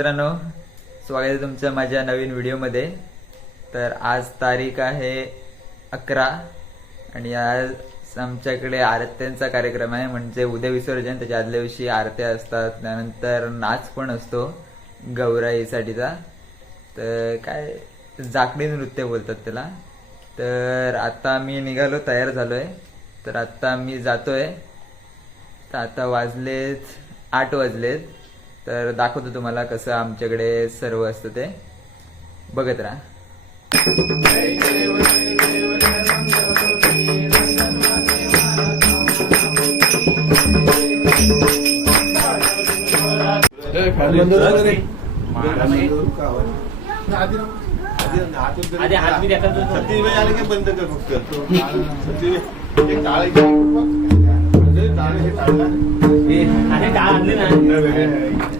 मित्रांनो स्वागत आहे तुमचं माझ्या नवीन व्हिडिओमध्ये. तर आज तारीख आहे अकरा आणि आज आमच्याकडे आरत्यांचा कार्यक्रम आहे. म्हणजे उद्या विसर्जन त्याच्या आदल्या दिवशी आरत्या असतात. त्यानंतर नाच पण असतो गौराईसाठीचा. तर काय जाकडी नृत्य बोलतात त्याला. तर आता मी निघालो तयार झालोय. तर आता मी जातोय. तर आता वाजलेत आठ वाजलेत. तर दाखवतो तुम्हाला कसं आमच्याकडे सर्व असतं ते बघत राहा आधी हात मी आले की बंद कर फक्त टाळे हे टाळला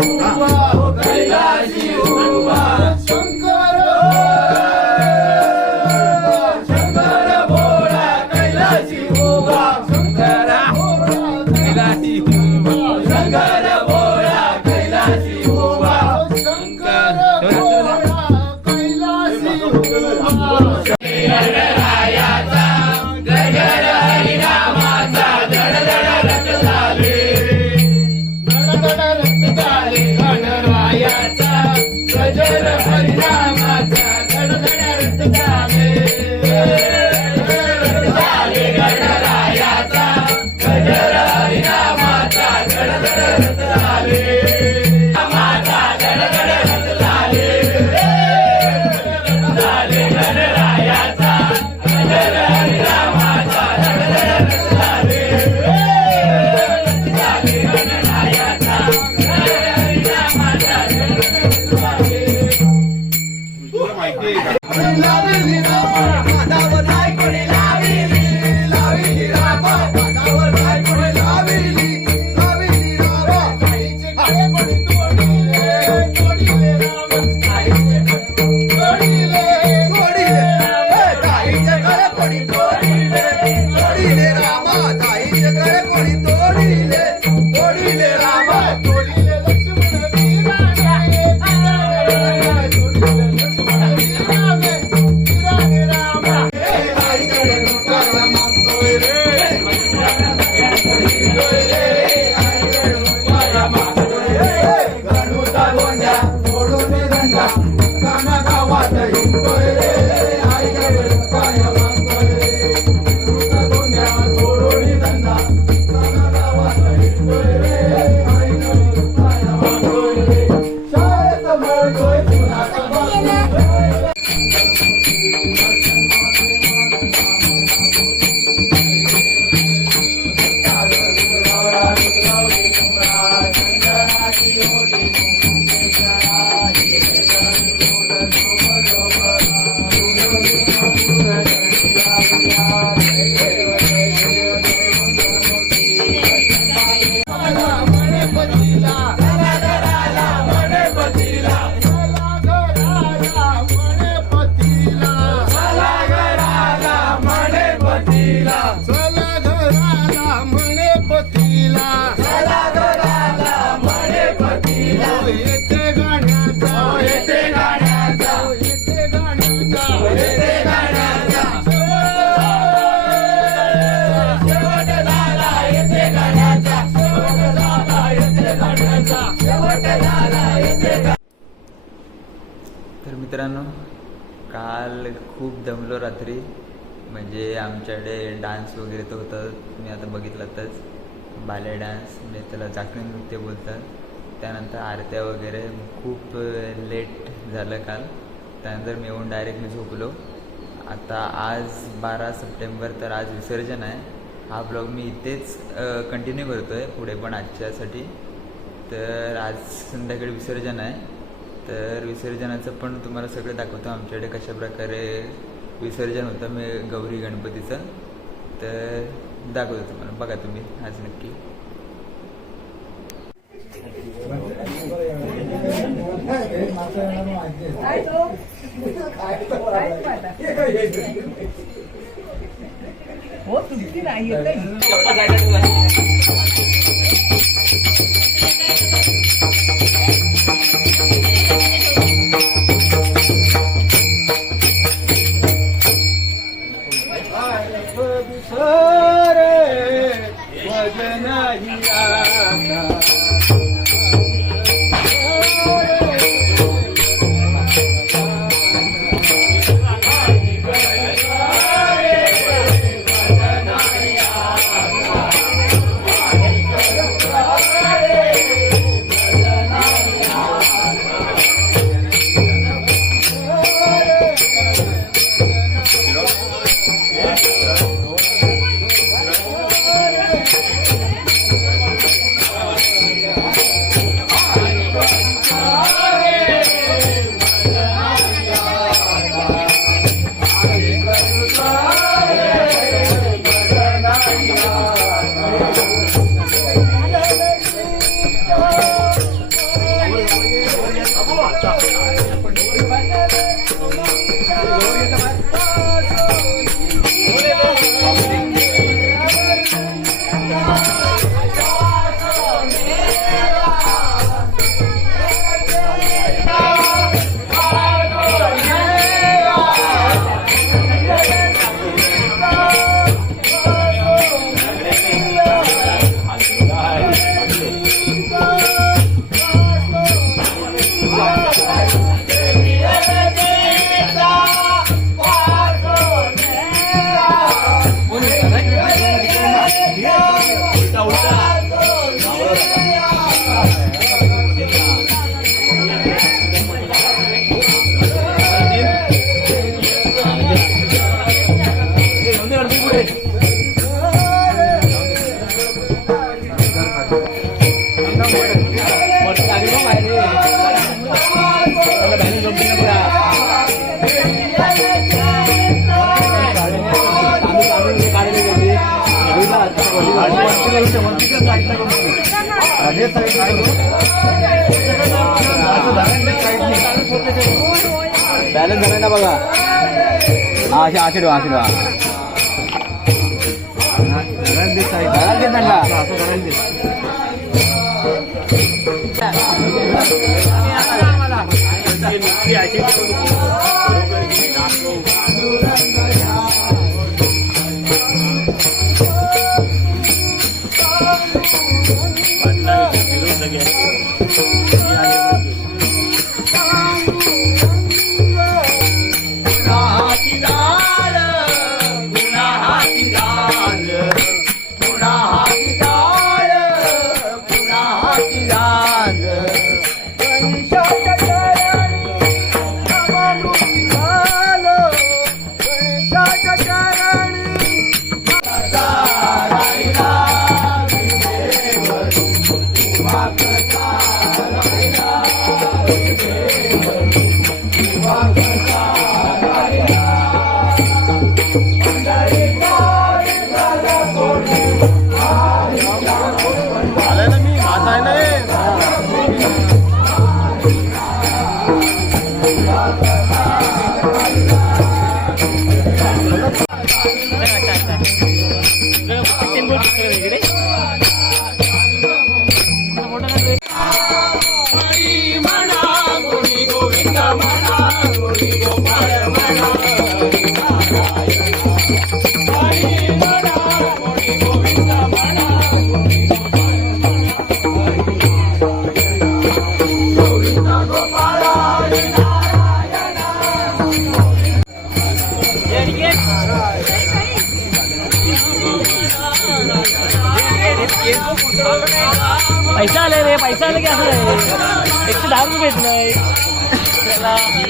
Wow. आहे का मित्रांनो काल खूप दमलो रात्री. म्हणजे आमच्याकडे डान्स वगैरे तर होतं. तुम्ही आता बघितलातच बाले डान्स म्हणजे त्याला जाकणी नृत्य बोलतात. त्यानंतर आरत्या वगैरे. खूप लेट झालं काल. त्यानंतर मी येऊन डायरेक्ट मी झोपलो. आता आज बारा सप्टेंबर तर आज विसर्जन आहे. हा ब्लॉग मी इथेच कंटिन्यू करतो आहे पुढे पण आजच्यासाठी. तर आज संध्याकाळी विसर्जन आहे. तर विसर्जनाचं पण तुम्हाला सगळं दाखवतो. आमच्याकडे कशा प्रकारे विसर्जन होतं मी गौरी गणपतीचं. तर दाखवतो तुम्हाला. बघा तुम्ही. आज नक्की. हो तुमची नाही बॅलन्स झाला ना बघा. हा अशा असे ठेवा असे ठेवा घरात दे त्यांना. आलाय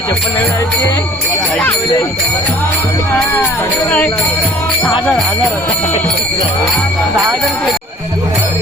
चप्पल नवीन आहे ती. हा, हजार हजार दहा हजार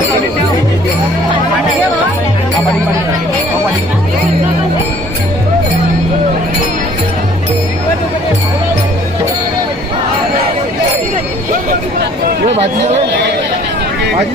पुढे पुढे पुढे पुढे नंदा भाजी भाजी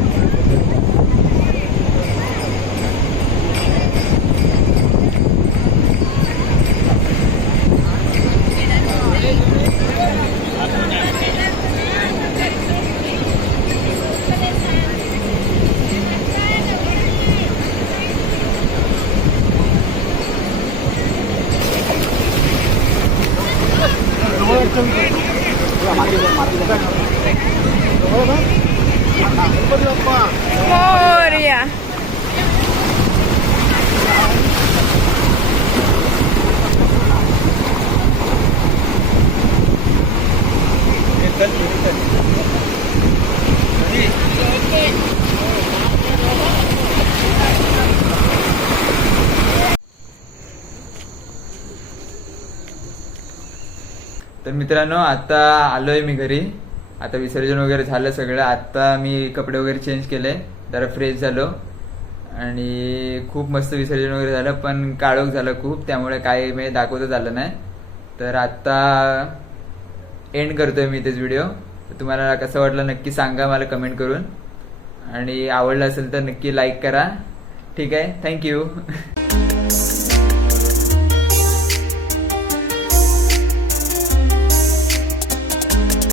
Moria. तर मित्रांनो आता आलोय मी घरी आता विसर्जन वगैरे झालं सगळं. आता मी कपडे वगैरे चेंज केले. जरा फ्रेश झालो. आणि खूप मस्त विसर्जन वगैरे झालं पण काळोख झालं खूप. त्यामुळे काही मी दाखवतं झालं नाही. तर आता एंड करतोय मी तेच व्हिडिओ तुम्हाला कसं वाटलं नक्की सांगा मला कमेंट करून. आणि आवडलं असेल तर नक्की लाईक करा. ठीक आहे? थँक्यू